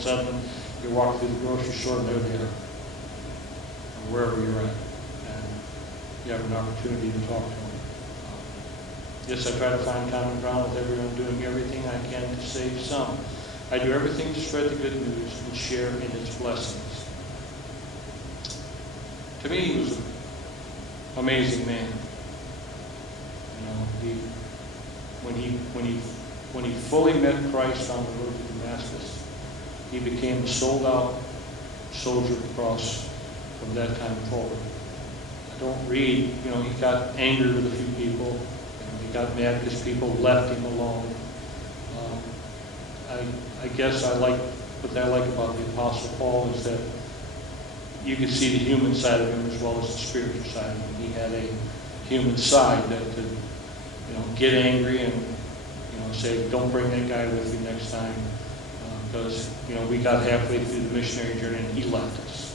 a sudden you walk through the grocery store and there they are, or wherever you're at, and you have an opportunity to talk to them. Yes, I try to find common ground with everyone, doing everything I can to save some. I do everything to spread the good news and share in its blessings. To me, he was an amazing man. You know, when he fully met Christ on the road to Damascus, he became a sold-out soldier of the cross from that time forward. I don't read, you know, he got angry with a few people. He got mad because people left him alone. I guess what I like about the Apostle Paul is that you could see the human side of him as well as the spiritual side of him. He had a human side that could, you know, get angry and, you know, say, don't bring that guy with you next time, because, you know, we got halfway through the missionary journey and he left us.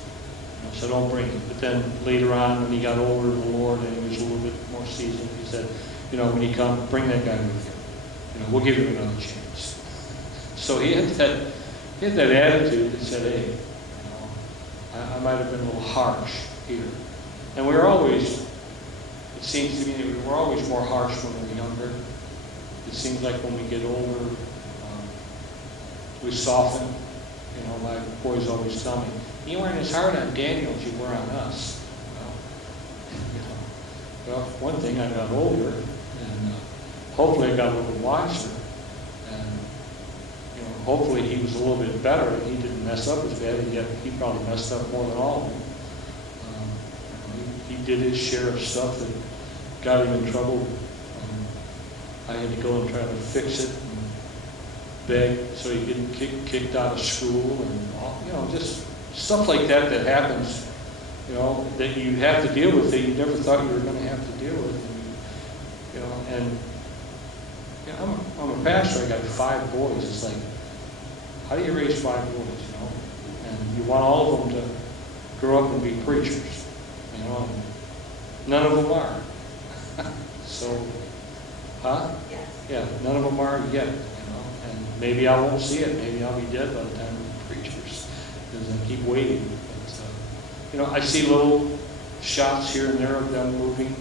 You know, so don't bring him. But then later on, when he got older in the Lord and he was a little bit more seasoned, he said, you know, when he comes, bring that guy with you. You know, we'll give him another chance. So he had that attitude that said, hey, you know, I might have been a little harsh here. And we're always, it seems to me that we're always more harsh when we're younger. It seems like when we get older, we soften. You know, my boys always tell me, you weren't as hard on Daniel as you were on us. Well, one thing, I got older, and hopefully I got a little wiser, and you know, hopefully he was a little bit better, and he didn't mess up as bad, and yet he probably messed up more than all of them. He did his share of stuff that got him in trouble. I had to go and try to fix it and beg so he didn't get kicked out of school, and all, you know, just stuff like that happens. You know, that you have to deal with that you never thought you were going to have to deal with. And, you know, and you know, I'm a pastor. I got 5 boys. It's like, how do you raise 5 boys? You know, and you want all of them to grow up and be preachers. You know, and none of them are. So, Yes. yeah, none of them are yet. You know, and maybe I won't see it. Maybe I'll be dead by the time we're preachers, because I keep waiting. You know, I see little shots here and there of them moving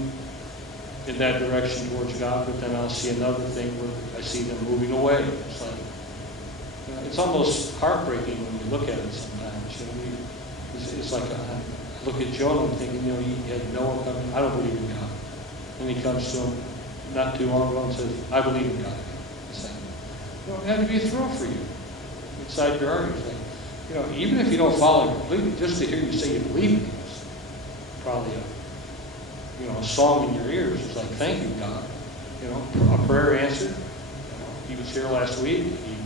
in that direction towards God, but then I'll see another thing where I see them moving away. It's like, you know, it's almost heartbreaking when you look at it sometimes. You know, it's like I look at Jonah and thinking, you know, he had Noah coming. I don't believe in God. And he comes to him not too long ago and says, I believe in God. It's like, you know, it had to be a thrill for you inside your heart. It's like, you know, even if you don't follow it completely, just to hear you say you believe in it is probably a song in your ears. It's like, thank you, God. You know, a prayer answered. You know, he was here last week. He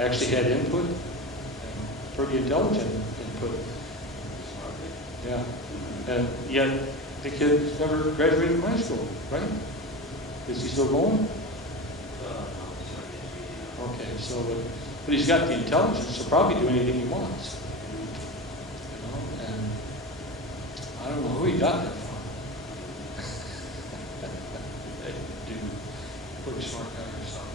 actually had input, and pretty intelligent input. Yeah, and yet the kid never graduated from high school, right? Is he still going? Okay, so. But he's got the intelligence to probably do anything he wants. You know, and I don't know who he got that from. Dude, pretty smart guy yourself.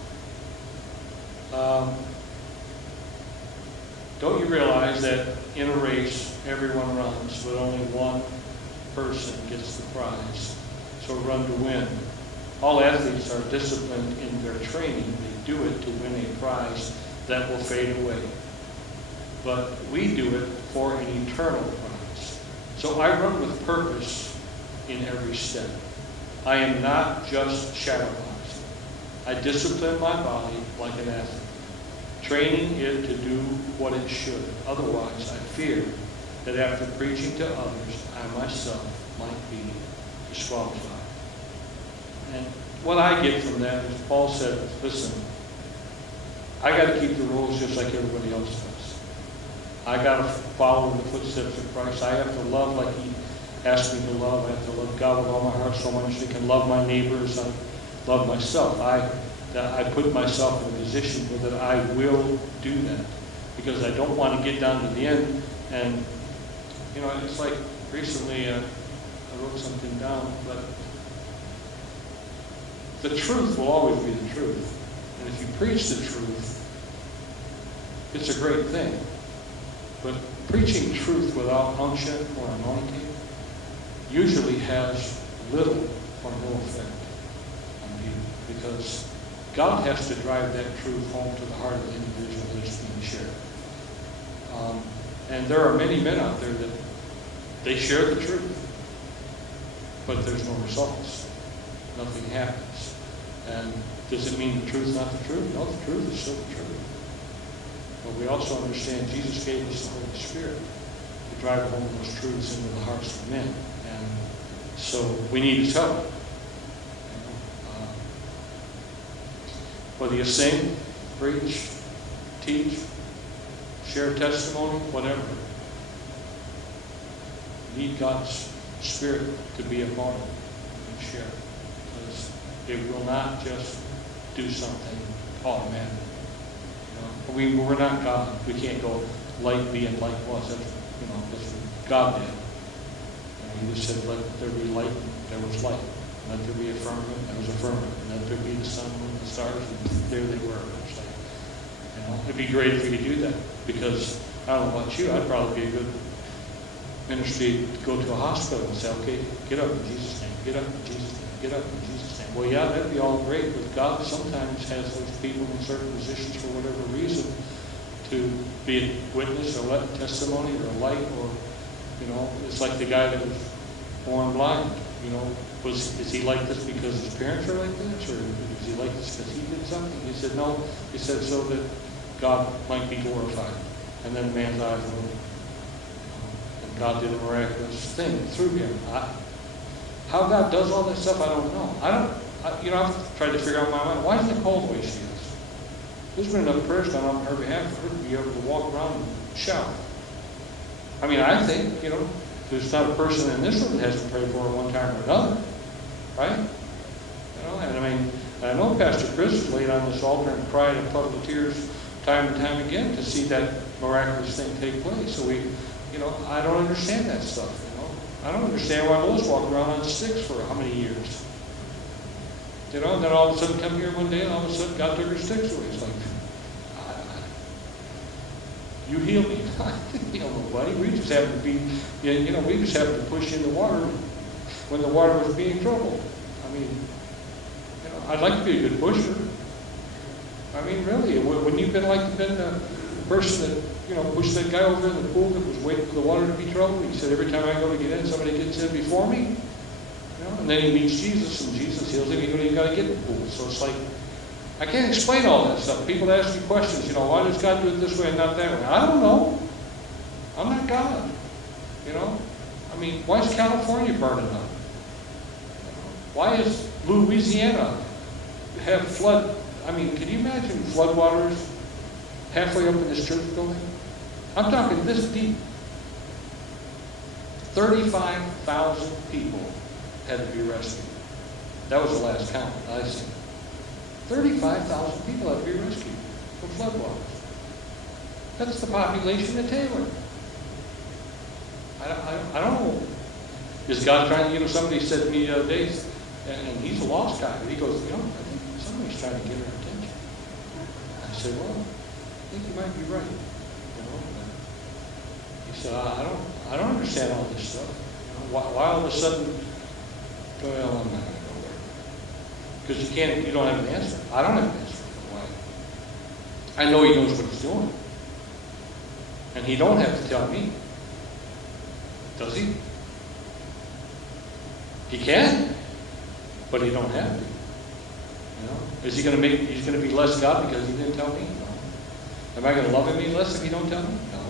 Don't you realize that in a race, everyone runs, but only one person gets the prize? So run to win. All athletes are disciplined in their training. They do it to win a prize that will fade away. But we do it for an eternal prize. So I run with purpose in every step. I am not just shadowboxing. I discipline my body like an athlete, training it to do what it should. Otherwise, I fear that after preaching to others, I myself might be disqualified. And what I get from that is Paul said, listen, I got to keep the rules just like everybody else does. I got to follow in the footsteps of Christ. I have to love like he asked me to love. I have to love God with all my heart, soul, mind, strength, and love my neighbors. I love myself. I put myself in a position where that I will do that, because I don't want to get down to the end. And, you know, it's like recently I wrote something down, but the truth will always be the truth. And if you preach the truth, it's a great thing. But preaching truth without unction or anointing usually has little or no effect on people, because God has to drive that truth home to the heart of the individual that's being shared. And there are many men out there that they share the truth, but there's no results. Nothing happens. And does it mean the truth's not the truth? No, the truth is still the truth. But we also understand Jesus gave us the Holy Spirit to drive home those truths into the hearts of men. And so we need His help. Whether you sing, preach, teach, share testimony, whatever, you need God's Spirit to be upon it and share. Because it will not just do something automatically. We're not God. We can't go light being light was. That's what God did. He just said, let there be light, and there was light. Let there be a firmament, there was a firmament. And let there be the sun, moon, the stars, and there they were. It's like, it'd be great if we could do that. Because I don't know about you, I'd probably be a good ministry to go to a hospital and say, okay, get up in Jesus' name, get up in Jesus' name, get up in Jesus' name. Well, yeah, that'd be all great, but God sometimes has those people in certain positions for whatever reason to be a witness or let testimony or a light, or, it's like the guy that was born blind. Is he like this because his parents are like this, or is he like this because he did something? He said, no. He said, so that God might be glorified. And then the man's eyes were open. And God did a miraculous thing through him. How God does all that stuff, I don't know. I've tried to figure out in my mind, why is Nicole the way she is? There's been enough prayers done on her behalf for her to be able to walk around and shout. I think, there's not a person in this room that hasn't prayed for her one time or another. Right? And I know Pastor Chris has laid on this altar and cried a puddle of tears time and time again to see that miraculous thing take place. So I don't understand that stuff, I don't understand why Lois walked around on sticks for how many years. And then all of a sudden come here one day and all of a sudden God took her sticks away. It's like, you heal me. I didn't heal nobody. We just happened to be, we just happened to push in the water when the water was being troubled. I'd like to be a good pusher. Really, wouldn't you been the person that, pushed that guy over in the pool that was waiting for the water to be troubled? He said, every time I go to get in, somebody gets in before me. And then he meets Jesus, and Jesus heals him. He's got to get in the pool. So it's like, I can't explain all that stuff. People ask me questions, why does God do it this way and not that way? I don't know. I'm not God. Why is California burning up? Why is Louisiana have flood? Can you imagine floodwaters halfway up in this church building? I'm talking this deep. 35,000 people had to be rescued. That was the last count I seen. 35,000 people had to be rescued from floodwaters. That's the population of Taylor. I don't know. Is God trying, somebody said to me the other day, and he's a lost guy, but he goes, I think somebody's trying to get our attention. I said, well, I think you might be right. He said, I don't understand all this stuff. Why all of a sudden, well, I'm not going to go there. Because you don't have an answer. I don't have an answer for why. I know He knows what He's doing. And He don't have to tell me. Does He? He can, but He don't have to. Is He going to He's going to be less God because He didn't tell me? No. Am I going to love Him any less if He don't tell me? No.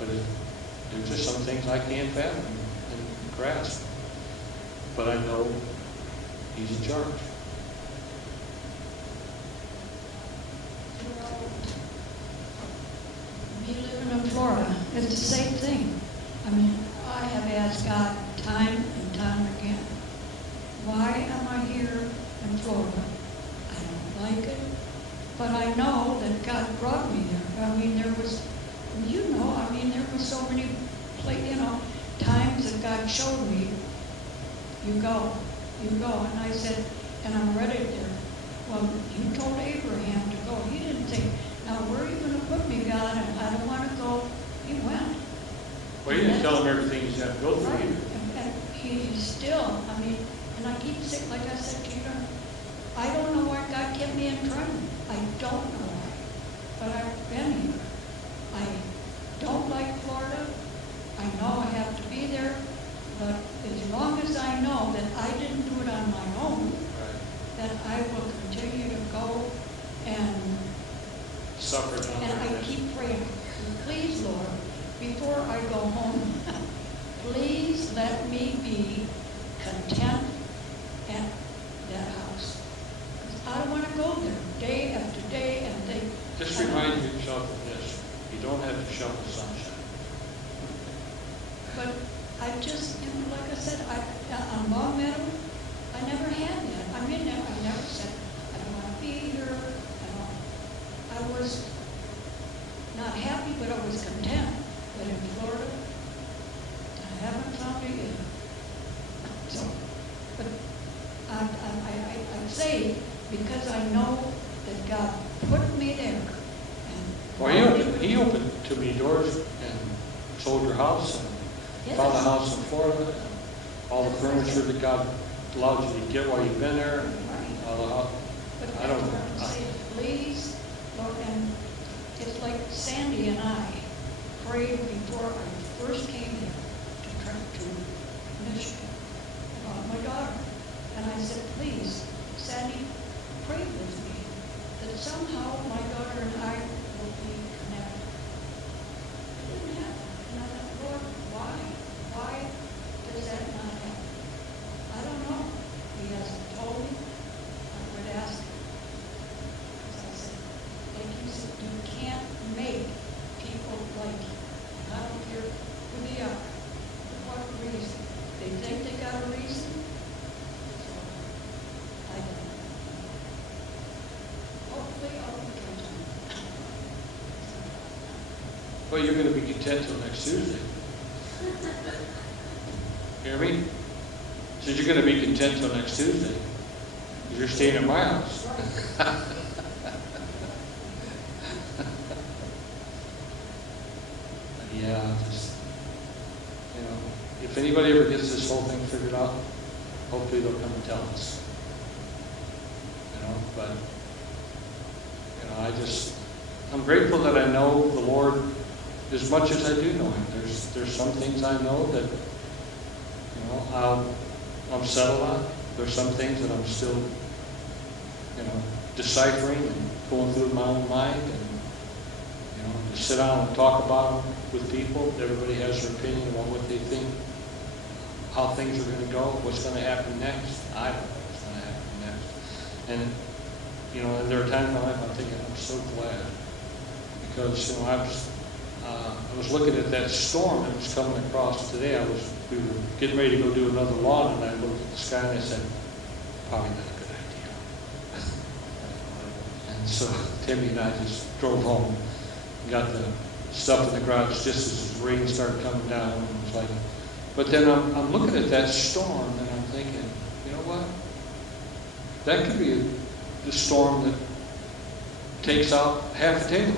But there's just some things I can't fathom and grasp. But I know He's in charge. Me living in Florida, it's the same thing. I have asked God time and time again, why am I here in Florida? I don't like it, but I know that God brought me there. There was so many times that God showed me, you go. And I said, and I'm ready there. Well, you told Abraham to go. He didn't say, now where are you going to put me, God? I don't want to go. He Well, you didn't tell him everything he's had to go through Right, either. and he's still, I mean, and I keep saying, like I said to you, I don't know why God kept me in Trenton. I don't know why, but I've been here. I don't like Florida. I know I have to be there, but as long as I know that I didn't do it on my own, Right. that I will continue to go and Suffer down and I there. keep praying, please, Lord, before I go home, please let me be content at that house. 'Cause I don't want to go there day after day and think. Just I don't- remind yourself of this, you don't have to shovel sunshine. But I just, like I said, on Long Meadow, I never had that. I mean, I never said, I don't want to be here. I was not happy, but I was content. But in Florida, I haven't found it yet. So, but I say, because I know that God put me there. And Well, he opened to me doors and sold your house and Yes. found a house in Florida, and all the furniture that God allowed you to get while you've been there, and Right. all the house. But I don't that's know. what I'm saying, please, Lord, and it's like Sandy and I prayed before I first came here to Michigan about my daughter. And I said, please, Sandy, pray with me that somehow my daughter and I will be connected. It didn't happen. And I thought, Lord, why? Why does that not happen? I don't know. He hasn't told me. I would ask him. Because I said, like you said, you can't make people like you. And I don't care who they are, for what reason. They think they got a reason. So, I don't know. Hopefully I'll be content. Well, you're going to be content till next Tuesday. Hear me? Said you're going to be content till next Tuesday, because you're staying at my house. Yeah, just, if anybody ever gets this whole thing figured out, hopefully they'll come and tell us. But, I'm grateful that I know the Lord as much as I do know Him. There's some things I know that, I'm settled on. There's some things that I'm still, deciphering and going through my own mind, and, to sit down and talk about them with people. Everybody has their opinion on what they think, how things are going to go, what's going to happen next. I don't know what's going to happen next. And, and there are times in my life I'm thinking, I'm so glad. Because, I was looking at that storm that was coming across today. We were getting ready to go do another lawn, and I looked at the sky and I said, probably not a good idea. And so Timmy and I just drove home, got the stuff in the garage just as the rain started coming down, and it was like, but then I'm looking at that storm and I'm thinking, you know what? That could be the storm that takes out half a Taylor.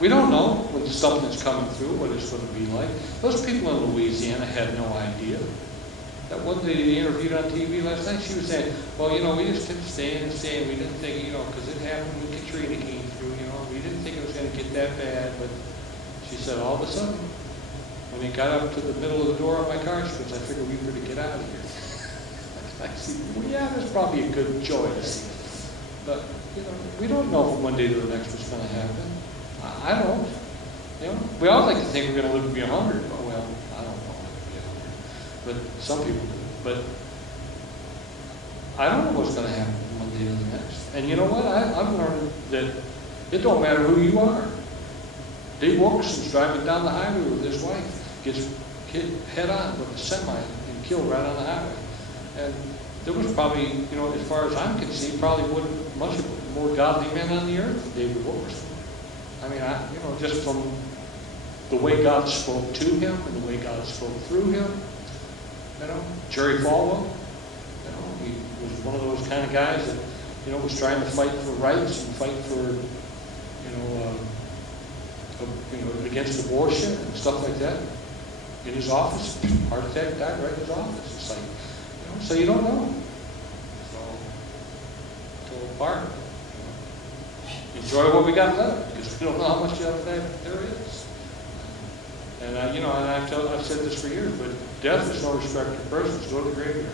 We don't know what the stuff that's coming through, what it's going to be like. Those people in Louisiana had no idea. That one lady they interviewed on TV last night, she was saying, well, we just kept staying and staying. We didn't think, because it happened when Katrina came through, we didn't think it was going to get that bad. But she said, all of a sudden, when it got up to the middle of the door of my car, she goes, I figured we better get out of here. I said, well, yeah, that's probably a good choice. But, we don't know from one day to the next what's going to happen. I don't. We all like to think we're going to live to be 100. But, well, I don't want to be 100. But some people do. But I don't know what's going to happen from one day to the next. And you know what? I've learned that it don't matter who you are. Dave Wilkerson's driving down the highway with his wife, gets hit head on with a semi and killed right on the highway. And there was probably, as far as I'm concerned, probably wasn't much more godly man on the earth than David Wilkerson. I mean, just from the way God spoke to him and the way God spoke through him. Jerry Falwell, he was one of those kind of guys that, was trying to fight for rights and fight for, against abortion and stuff like that, in his office, heart attack, died right in his office. It's like, so you don't know. So part. Enjoy what we got left, because we don't know how much of that there is. And I've said this for years, but death is no respecter of persons. Go to the graveyard,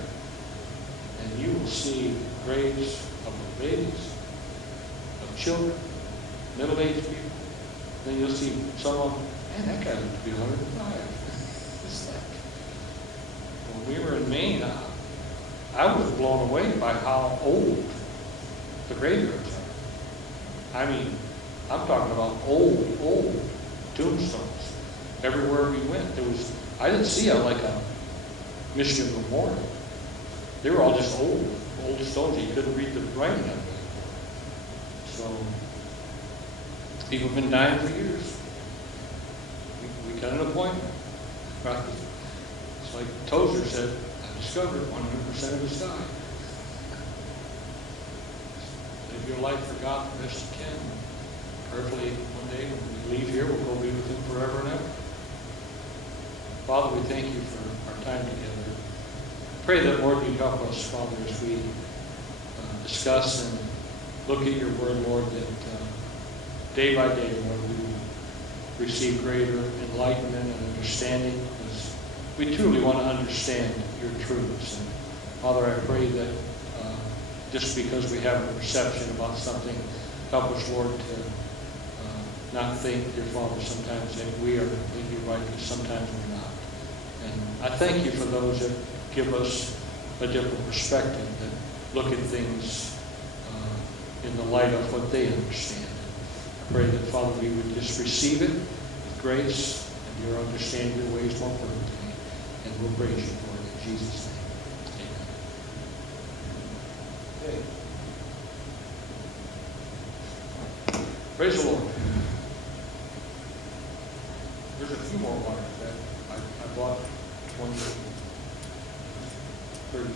and you will see graves of babies, of children, middle-aged people. Then you'll see someone, man, that guy lived to be 105. It's like, when we were in Maine, I was blown away by how old the graveyards are. I mean, I'm talking about old tombstones. Everywhere we went, I didn't see like a Michigan memorial. They were all just old stones that you couldn't read the writing on them. So, people have been dying for years. We got an appointment. Right? It's like Tozer said, I discovered 100% of us die. Live your life for God the best you can. Prayerfully, one day when we leave here, we'll go be with Him forever and ever. Father, we thank you for our time together. Pray that, Lord, you help us, Father, as we discuss and look at your word, Lord, that day by day, Lord, we will receive greater enlightenment and understanding, because we truly want to understand your truths. And Father, I pray that just because we have a perception about something, help us, Lord, to not think, dear Father, sometimes that we are completely right, because sometimes we're not. And I thank you for those that give us a different perspective, that look at things in the light of what they understand. I pray that, Father, we would just receive it with grace and your understanding your ways more perfectly. And we'll praise you for it in Jesus' name. Amen. Okay. Praise the Lord. There's a few more wires that I bought 20, 30.